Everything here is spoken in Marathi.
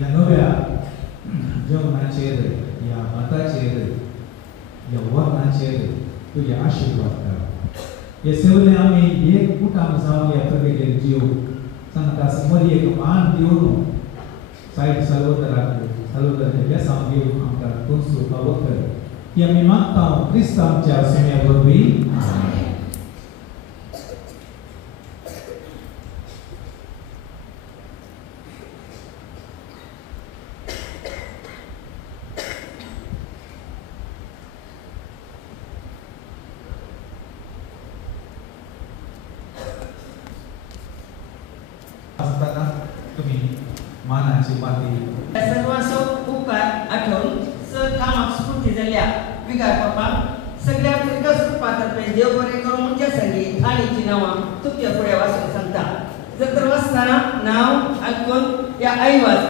या नव्या जेवणाचेर या भाताचेर या वरणाचेर तुझे आशीर्वाद कर. हे सगळे आम्ही एक कुटाम जावन या प्रगतीर जीव सांगता समोर एक मान दिवन सायड सालोदराचे बेसांव दिवन आमकां तुमचो फावो कर. ही आमी मागता क्रिस्त आमच्या सुम्या वरवीं. तुम्ही मानाची माती सर्वांचो उपकार आठवून सर कामाक स्फूर्ती जाल्या विकार पापाक सगळ्या फिरकस पातर्फे देव बरें करून म्हणजे संगी थाळीची नांवां तुमच्या फुडें वाचून सांगता. जर वाचताना नांव आयकून या आई वाच